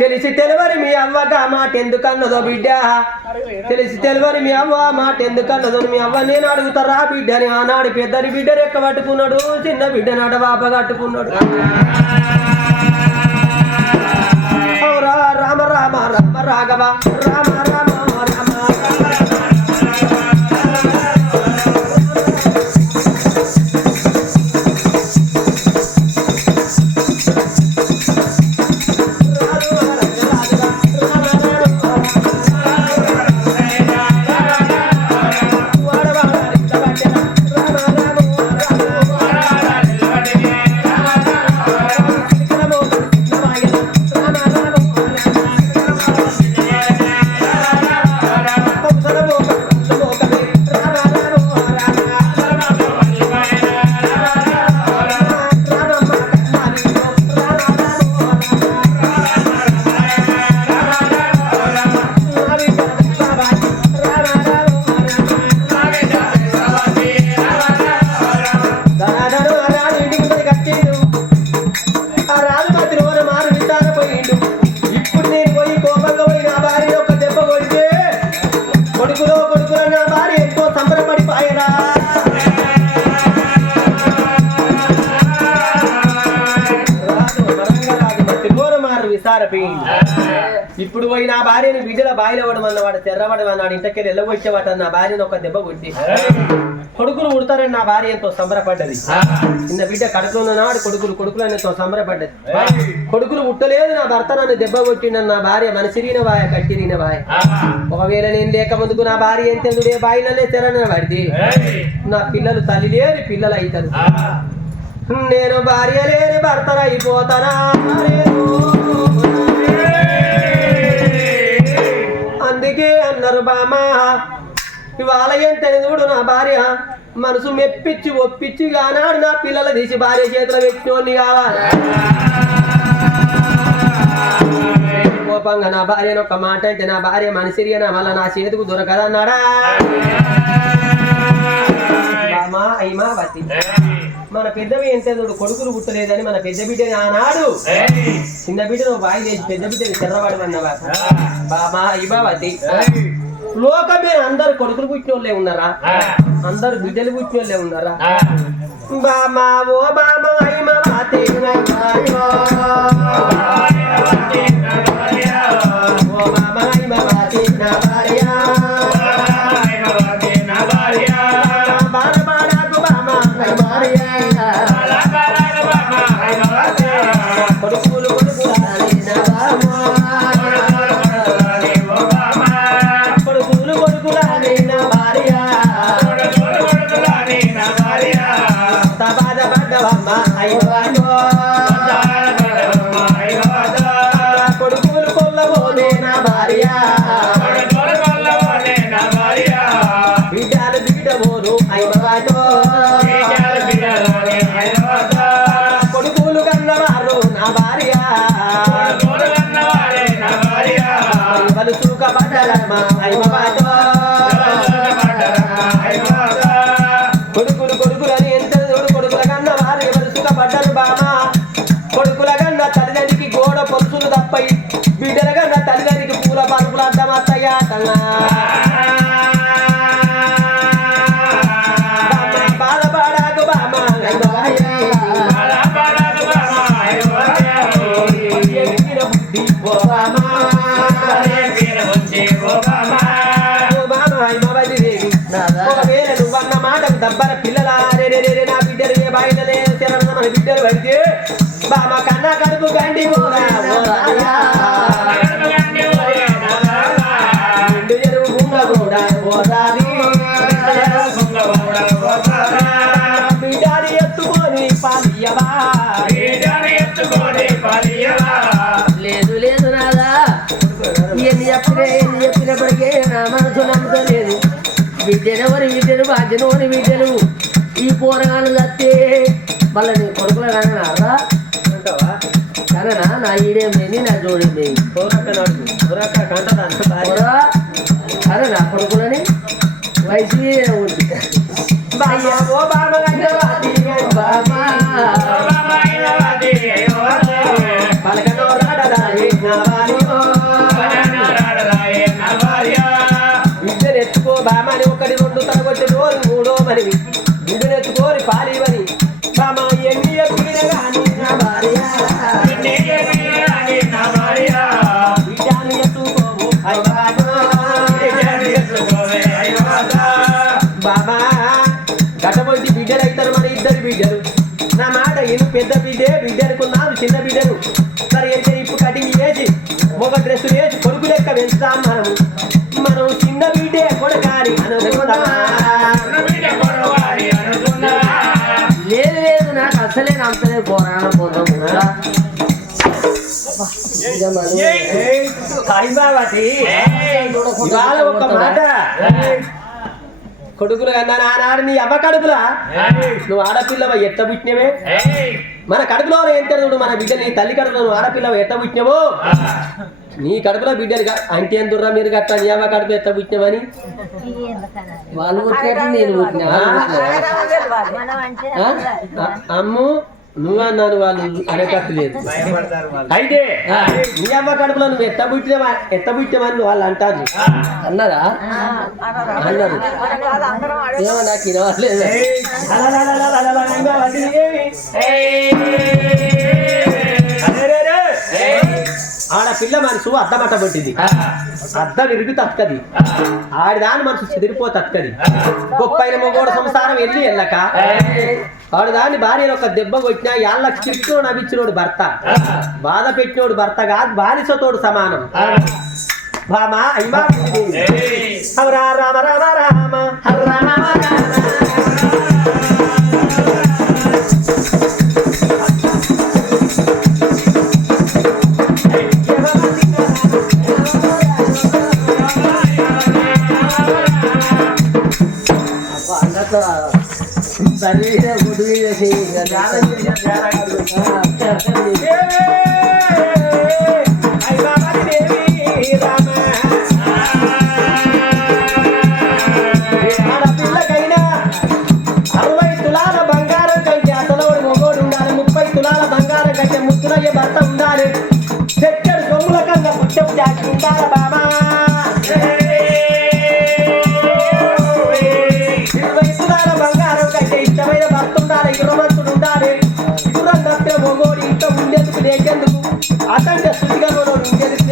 తెలిసి తెలవని మీ అవ్వక మాట ఎందుకన్నదో బిడ్డ? తెలిసి తెలవని మీ అవ్వ మాట ఎందుకన్నదో మీ అవ్వ నేను అడుగుతారా బిడ్డని ఆనాడు పెద్దని బిడ్డ రెక్క పట్టుకున్నాడు చిన్న బిడ్డ నడ వాప కట్టుకున్నాడు. రామ రామ రామ రాఘవ రామ రామ. ఇప్పుడు పోయి నా భార్యని బిడ్డల బాయిలో పడమన్నవాడు తెర్రబడమన్నాడు ఇంటకెళ్ళి వెళ్ళగొచ్చేవాట నా భార్యను ఒక దెబ్బ కొట్టి కొడుకులు ఉడతారని నా భార్య ఎంతో సంబరపడ్డది చిన్న బిడ్డ కడుపులో నాడు కొడుకులు కొడుకులు ఎంతో సంబరపడ్డది కొడుకులు పుట్టలేదు నా భర్త నన్ను దెబ్బ కొట్టిండని నా భార్య మనసిరిన వాయ కట్టిరిన వాయ. ఒకవేళ నేను లేక ముందుకు నా భార్య ఎంత ఎందుడే బాయిలనే తెరన పడితే? నా పిల్లలు తల్లి లేని పిల్లలు అవుతారు నేను భార్య లేని భర్తను అయిపోతానా అందుకే అన్నారు బామా ఇవాళ ఏంటని చూడు నా భార్య. మనసు మెప్పించి ఒప్పించి ఆనాడు నా పిల్లలు తీసి భార్య చేతిలో పెట్టినోడిని కావాలి. కోపంగా నా భార్యను ఒక మాట అంటే నా భార్య మనిసిరిగా మళ్ళా నా చేతికి దొరకదన్నాడా? బామా అయ్యమా వతి మన పెద్దవి ఎంత కొడుకులు పుట్టలేదని మన పెద్ద బిడ్డని ఆనాడు చిన్న బిడ్డను బాయి చేసి పెద్ద బిడ్డని తెల్లవాడమన్నవా బామా ఇబావతి లోకం మీద అందరు కొడుకులు పుట్టిన వాళ్ళే ఉన్నారా అందరు బిడ్డలు పుట్టిన వాళ్ళే ఉన్నారా బామా ఓ బామా తబాద దబ్బర పిల్లల రే రే రే నా బిడ్డలు ఏ బాయిలలే శరణ మన బిడ్డలు పడితే బామ కన్నా కడుపు గండి పోరా లేదు లేదు నాదా. ఎన్ని చెప్పినా ఎన్ని చెప్పినప్పటికీ నా మనసు నమ్ముతలేదు బిడ్డనెవరి బిడ్డలు బాధ్యనోని బిడ్డలు ఈ పోరగాళ్ళు చస్తే మళ్ళీ నీ కొడుకులు కననారా అంటావా? కననా నా ఈడేం లేని నా పొరా? అరే నా కొడుకులని? వయసు ఉంది బామ ఓ ఎత్తుకోమని బిడ్డను ఎత్తుకోరి పాలివని బామ ఎన్ని ఎప్పిన గాని నా భార్య. బిడ్డను ఎత్తుకోవు బాబా గటబొంటి బిడ్డలు అవుతారు మన ఇద్దరు బిడ్డలు. నా మాట ఎను పెద్ద బిడ్డే బిడ్డ అనుకున్నాను చిన్న బిడ్డను సరే అయితే ఇప్పుడు కటింగ్ చేసి మొగ డ్రెస్సులు సాయిబాబాటి ఇవాళ ఒక మాట. కొడుకులు కన్నా నానాడు నీ అవ్వ కడుపులా? నువ్వు ఆడపిల్లవ? ఎట్ట పుట్టినవే? మన కడుపులో ఏం తెలుడు మన బిడ్డ నీ తల్లి కడుపులో నువ్వు ఆడపిల్లవ? ఎట్ట పుట్టినవో? నీ కడుపులో బిడ్డలు అంటే ఎందుర్రా మీరు గట్ట నీ అవ్వ కడుపు ఎట్ట పుట్టినవని వాళ్ళు పుట్టినట్టు నేను పుట్టినా? అమ్ము నువ్వు అన్నాను వాళ్ళు అనేటట్టు లేదు. అయితే నీ అవ్వ కడుపులో నువ్వు ఎట్ట పుట్టినవా ఎట్ట పుట్టినవని వాళ్ళు అంటారు. అన్నారా? అన్నారు ఏమో నాకు వినవలేదు ఆడపిల్ల మనసు అద్దమట పట్టింది. అద్ద విరుగు తక్కది ఆడిదాని మనసు చెదిరిపో తక్కది గొప్పైన మొగోడు సంసారం వెళ్ళి వెళ్ళక ఆడిదాని భార్య ఒక దెబ్బ కొట్టినా యాళ్ళ కిట్టు నవ్విచ్చినోడు భర్త. బాధ పెట్టినోడు భర్త కాదు బానిసతోడు సమానం. భామా అయ్యా. రామ రామ రామ రామ. హర రామ రామ. అన్నట్టు తల్లి మీద గుడ్డు ధ్యానం తులాల బంగారం కంటే ఉండాలి. ముప్పై తులాల ముత్తులయ్యే భర్త ఉండాలి. చెక్కడు సొమ్ముల కన్నా పుట్టపు జాతి ఉండాలి తప్పిన మొగోడు ఇంట్లో ఉండేందుకు లేకెందుకు అతంటే శుద్ధిగా కూడా ఉండేందుకు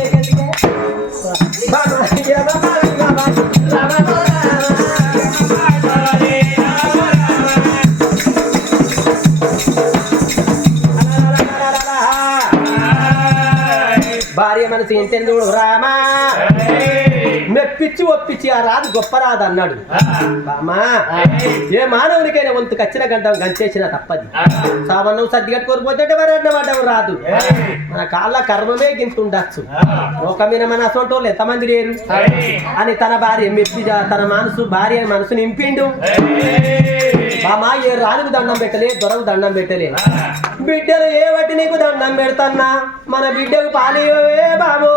భార్య మనసు ఎంతెందుకు రామా? మెప్పించి ఒప్పించి ఆ రాదు గొప్ప రాదు అన్నాడు ఏ మానవునికైనా వంతు కచ్చిన గంటం గంచేసిన తప్పది. సావన్నం సర్ది కట్టుకోకపోతే మరి అన్న పడ్డం రాదు. మన కాళ్ళ కర్మమే గింత ఉండొచ్చు. ఒక మీద మన అసోటోళ్ళు ఎంతమంది లేరు? అని తన భార్య మెప్పి తన మనసు భార్య మనసు నింపిండు. బామా ఏ రాజుకు దండం పెట్టలే దొరకు దండం పెట్టలే. బిడ్డలు ఏ బట్టి నీకు దండం పెడతన్నా? మన బిడ్డకు పాలియవే బాబో.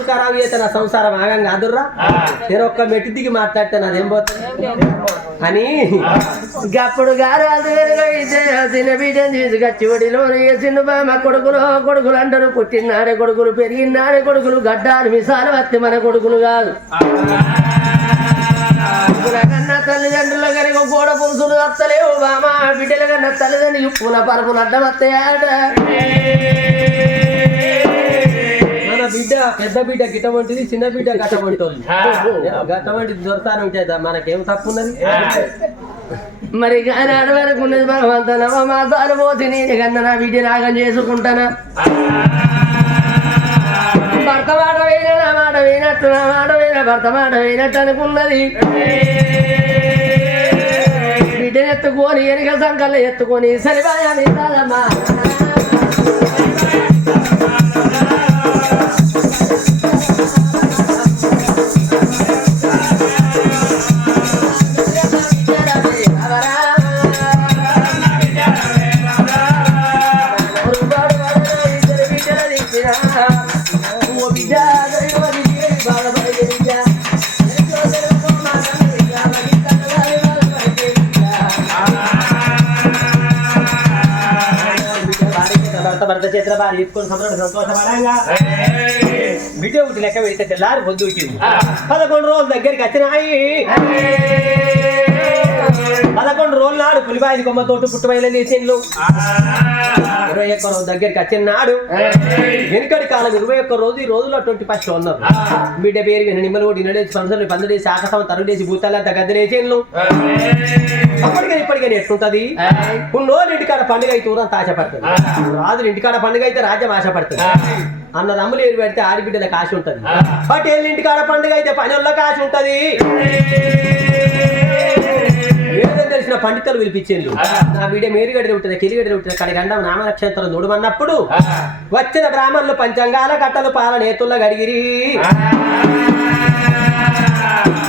మనసు ఖరాబ్ చేస్తే నా సంసారం ఆగం కాదుర్రా నేను ఒక్క మెట్టి దిగి మాట్లాడితే నాదేం పోతుంది? అని. గప్పుడు గారు వేసిండు మా కొడుకులు కొడుకులు అంటారు పుట్టినారే కొడుకులు పెరిగినారే కొడుకులు గడ్డాలు మిసాలు వస్తే మన కొడుకులు కాదు. కన్నా తల్లిదండ్రుల కనుక గోడ పురుషులు వస్తలేవు బామా బిడ్డల కన్నా తల్లిదండ్రులు ఉప్పున పరుపులు అడ్డం వస్తాయట బిడ్డ పెద్ద బిడ్డ గిట్టమంటిది చిన్న బిడ్డ గట్టమంటుంది గట్టమంటిది దొరతాను ఉంటే మనకేం తప్పు ఉన్నది మరి కానీ వరకు ఉన్నది మనం అంత నవమాసాలు పోతే నేను కన్నా నా బిడ్డ నాగం చేసుకుంటానా? భర్త మాట వేయినా నా మాట వేయినట్టు నా మాట వేయిన భర్త మాట వేయినట్టు అనుకున్నది. బిడ్డను ఎత్తుకొని ఎనక సంకల్లో ఎత్తుకొని సరిపాయా మీదమ్మా భర్త భర్త చేతుల భార్య ఎత్తుకొని బిడ్డ ఒకటి లెక్క పెడితే తెల్లారి పొద్దు వచ్చింది పదకొండు రోజుల దగ్గరికి వచ్చినాయి పదకొండు రోజుల నాడు పులిబాయి కొమ్మ తోట పుట్టుబయలు తీసిండ్లు ఇరవై ఒక్క రోజు దగ్గరికి వచ్చిన నాడు వెనుకటి కాలం ఇరవై ఒక్క రోజు ఈ రోజులో ట్వంటీ ఫస్ట్ ఉన్నారు. బిడ్డ పేరు విన నిమ్మలు కూడా ఇన్నడేసి పంచలు పందడేసి ఆకాశం తరుడేసి భూతాలంతా గద్దలేసేళ్ళు అప్పటికే ఇప్పటికే ఎట్లుంటది? ఉన్నోళ్ళు ఇంటికాడ పండుగ అయితే ఊరంతా ఆశపడుతుంది రాజులు ఇంటికాడ పండుగ అయితే రాజ్యం ఆశపడుతుంది అన్న రమ్ములు ఏరు పెడితే ఆడిబిడ్డలకు ఆశ ఉంటది. పటేళ్ళ ఇంటికాడ పండుగ అయితే పనులకు ఆశ ఉంటది. తెలిసిన పండితులు పిలిపించిండు నా బిడ్డ మేరుగడి ఉంటుంది కిరిగడి ఉంటుంది కడి గండం నామనక్షత్రం నుడుమన్నప్పుడు వచ్చిన బ్రాహ్మణులు పంచంగాల కట్టలు పాల నేతుల్లో గడిగిరి.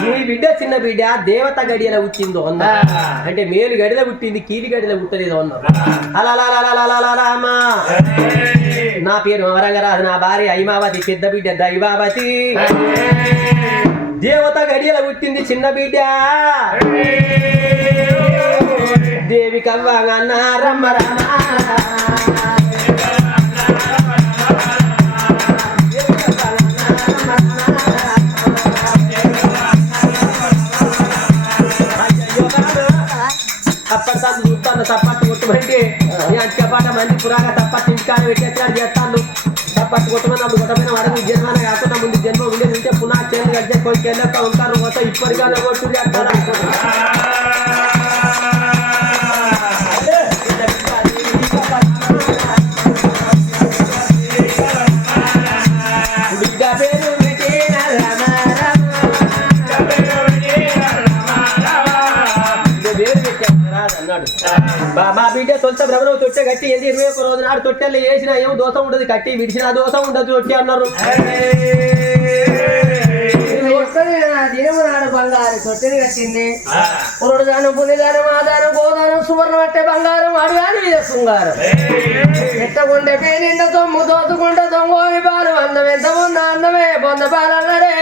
నీ బిడ్డ చిన్న బిడ్డ దేవత గడియల పుట్టిందో అన్న. అంటే మేలు గడిలో పుట్టింది కీలి గడిలో పుట్టలేదు అన్న. అలా అలా అలా అలా అలా అలా అమ్మా నా పేరు వరంగరాజు నా భార్య ఐమావతి పెద్ద బిడ్డ దైవావతి. దేవత గడియల పుట్టింది చిన్న బిడ్డ. దేవి కవ్వగన్న రమ్మ రమ్మ. అప్పటిదాకా తప్పట్టు కొట్టమంటే ఈ అంటిక పాట మంది పురాగా తప్పట్టు ఇంటికాడ పెట్టేసాడు చేస్తాను తప్పట్టు కొట్టమని అప్పుడు కొట్టమైన వాడికి జన్మన కాకుండా ముందు జన్మ ఉండే ఉంటే పునః చేయాలి కలిసి కొంచెం వెళ్ళక ఉంటారు మొత్తం ఇప్పటికైనా కొట్టు చేస్తారు మా బిడ్డ తొలత భ్రమణం తొట్టె కట్టి ఏంది ఇరవై ఒక్క రోజు నాడు తొట్టెల్లో వేసిన ఏం దోషం ఉండదు కట్టి విడిచిన దోషం ఉండదు తొట్టి అన్నారు. బంగారు తొట్టెని కట్టింది. పురుడు దానం పులిదానం ఆదానం గోదానం సువర్ణం బంగారం అడిగాని మీద శృంగారం. ఎట్టగుండే పేనిండ తొమ్ము పాలు అందం ఎంత పొంద అందమే పొంద పాలన్నరే.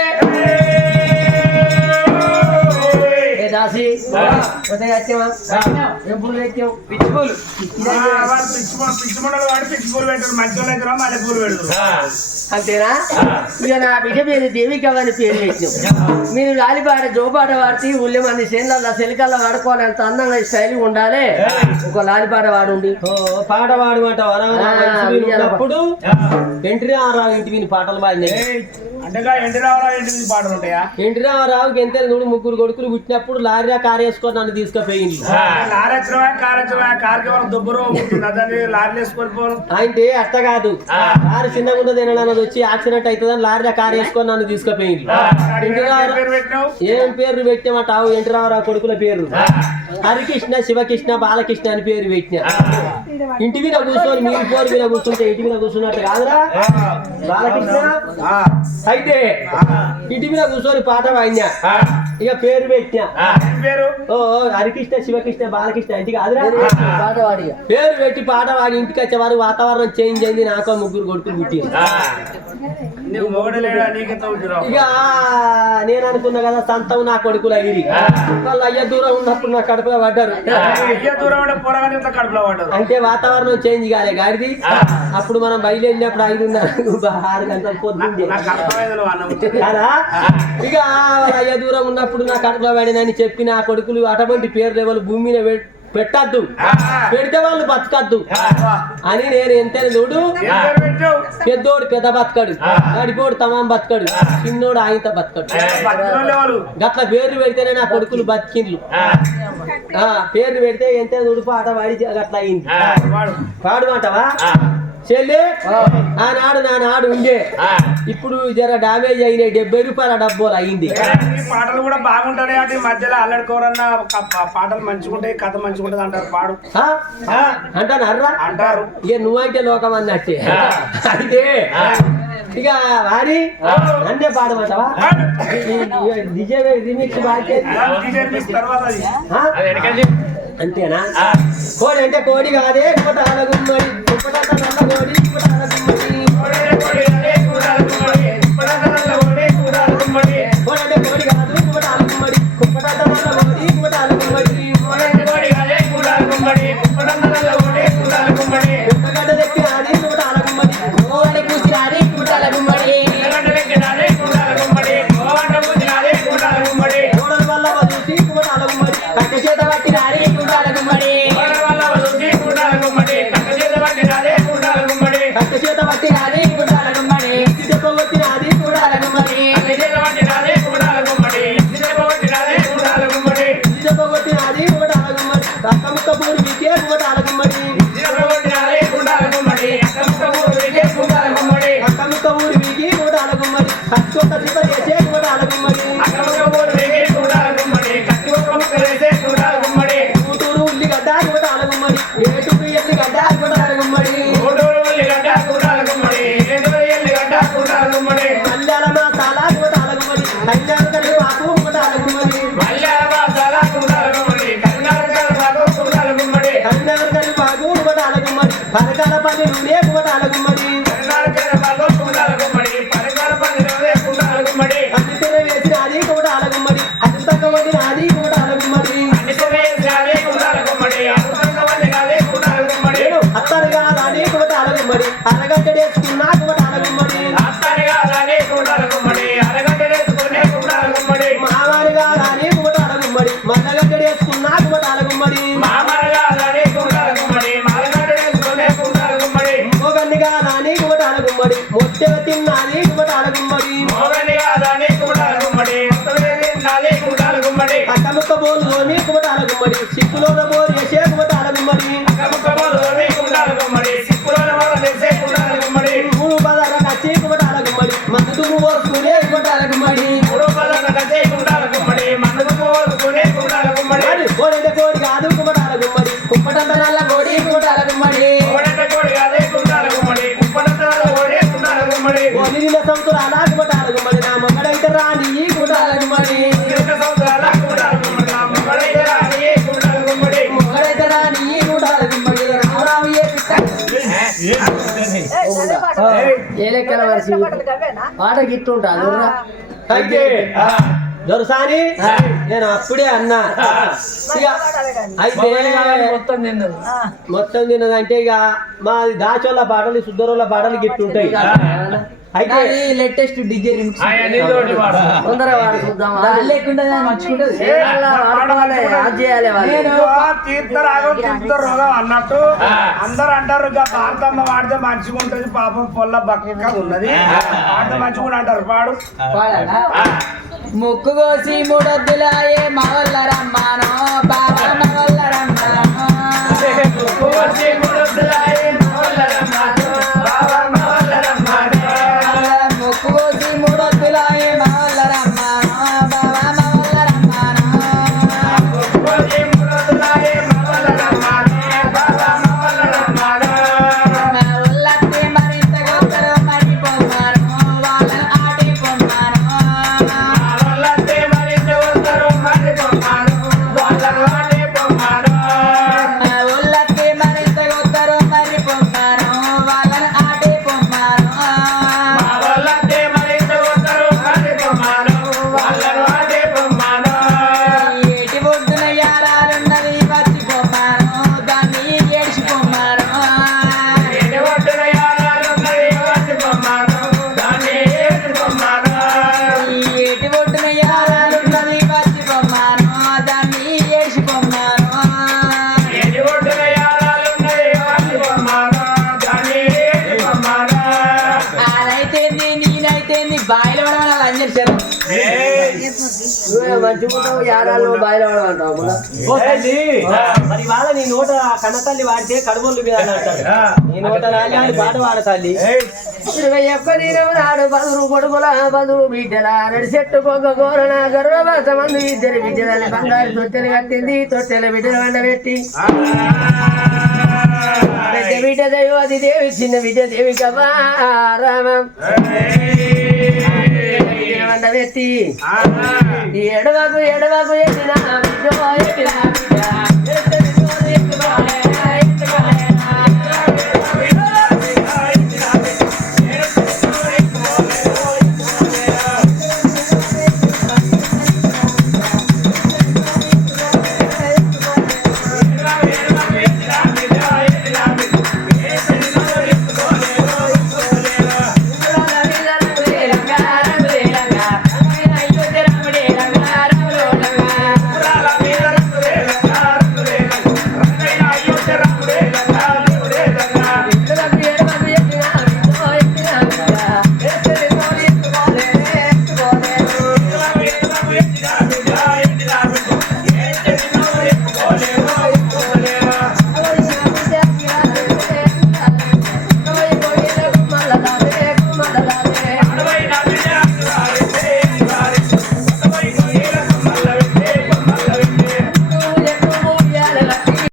అంతేనా? ఇక నా బిడ్డ పేరు దేవిక అని పేరు పెట్టినాం మీరు లాలిపాట జోపాట వాడితే ఊళ్ళో మంది చేనులలో సెలికల్లో వాడుకోవాలంత అందంగా స్టైల్ ఉండాలి. ఒక లాలిపాట వాడుండి. ఓ, పాట ఆ, ఉన్నప్పుడు ఎంట్రీ రావు ఇంటి పాటలు పాడినాయి. అంటేగా ఎంటి ఏంటి పాటలు ఉంటాయా? రావుకి ఎంత నువ్వు ముగ్గురు కొడుకులు పుట్టినప్పుడు లారీ కారు వేసుకొని నన్ను తీసుకుపోయింది అంటే అట్ట కాదు. కారు చిన్నగా ఉన్నది అన్నది వచ్చి యాక్సిడెంట్ అవుతుందని లారీ కారు వేసుకొని నన్ను తీసుకుపోయింది పేరు ఏం పేర్లు పెట్టామంటావు ఎంటి రావు కొడుకుల పేరు హరికృష్ణ శివకృష్ణ బాలకృష్ణ అని పేరు పెట్టిన. ఇంటి మీద కూర్చొని మీరు పేరు మీద కూర్చుంటే ఇంటి మీద కూర్చున్నట్టు కాదురా? బాలకృష్ణ అయితే ఇంటి మీద కూర్చొని పాట వాడినా ఇక పేరు పెట్టినా. పేరు? ఓ హరికృష్ణ శివకృష్ణ బాలకృష్ణ ఇంటి కాదురా? పాట పేరు పెట్టి పాట వాడి ఇంటికి వచ్చే వారు వాతావరణం చేంజ్ అయింది నాకు ముగ్గురు కొడుకులు పుట్టి ఇక నేను అనుకున్నా కదా సంతం నా కొడుకులు అయ్యి వాళ్ళు అయ్య దూరం ఉన్నప్పుడు నా కడుపులో పడ్డారు. అంటే వాతావరణం చేంజ్ కాలే గాడిది. అప్పుడు మనం బయలుదేరినప్పుడు ఐదున్నర ఆరు గంటల పొద్దుండే కదా? ఇక అయ్య దూరం ఉన్నప్పుడు నా కడుపులో పడినని చెప్పి నా కొడుకులు అటువంటి పేరు లెవెల్ భూమి మీద పెట్టద్దు. పెడితే వాళ్ళు బతకద్దు. అని నేను ఎంతైనా చూడు పెద్దోడు పెద్ద బతకడు నడిపోడు తమాం బతకడు చిన్నోడు ఆయనత బతకడు. గట్ల పేర్లు పెడితేనే నా కొడుకులు బతికిండ్లు. ఆ. పేర్లు పెడితే ఎంత ఉడుపు ఆట వాడి అట్లా అయింది. వాడు. పాడమంటావా చెల్లి ఆనాడు నా నాడు ఉండే ఇప్పుడు జర డామేజ్ అయినాయి డెబ్బై రూపాయల డబ్బోలు అయింది పాటలు కూడా బాగుంటాయి అంటే మధ్యలో అల్లడుకోరన్న పాటలు మంచిగుంటాయి కథ మంచిగుంటది అంటారు పాడు? అంటాను అర్రా అంటారు ఇక నువ్వంటే లోకం అన్నట్టే అయితే ఇక వారి నన్నే పాడమంటావా డిజే రిమిక్స్ బాగా అంతేనా? కోడి అంటే కోడి కాదే కోట గుమ్మడి కుపటాల నల్ల కోడి గుమ్మడి అరగంటడేసుకున్నా కుమటాల గుమ్మడి మామారుగా రాని కుమటాల గుమ్మడి. మల్లగంటడేసుకున్నా కుమటాల గుమ్మడి మోగన్నిగా రాని కుమటాల గుమ్మడి మొట్టెల తిన్నాని కుమటాల గుమ్మడి అట్టముక్క బోలు తోమి కుమటాల గుమ్మడి సిక్కులో బోరు take over the money. Man, do more. పాట గిట్టుంటా అయితే దొరసాని? నేను అప్పుడే అన్నా. అయితే మొత్తం తిన్నది. మొత్తం తిన్నదంటే ఇక మాది దాచోళ్ళ పాటలు శుద్ధరోళ్ళ పాటలు గిఫ్ట్ ఉంటాయి అయితే లేటెస్ట్ డిజే తొందర వాడు. లేకుండా అన్నట్టు అందరు అంటారు ఇక భారతమ్మ వాడితే మంచిగా ఉంటది పాపం పొల్ల బక్కగా ఉన్నది. వాడితే మంచిగా అంటారు పాడు ముక్కు కోసి మూడొద్దులాయే మగళ్ళ రమ్మానో బాబా మగళ్ళ రమ్మానో ముక్కు నువ్వే మంచిగా ఉంటావు యారాలు బాయిలో అంటావు మరి వాళ్ళ నీ నోట కన్నతల్లి వాడితే కడుమొల్లు మీద నీ నోట రాలి పాట వాడ తల్లి. ఇరవై ఒక్క నాడు కొడుకుల బదురు బిడ్డల నడి చెట్టు కొంగ గోరణ మందు ఇద్దరు బిడ్డలని బంగారు తొట్టెలు కట్టింది తొట్టెల బిడ్డలు వండబెట్టి పెద్ద బిడ్డ దైవది దేవి చిన్న బిడ్డ దేవి కమారామం వండబెట్టి ఎడవకు ఎడవకు ఎట్టిన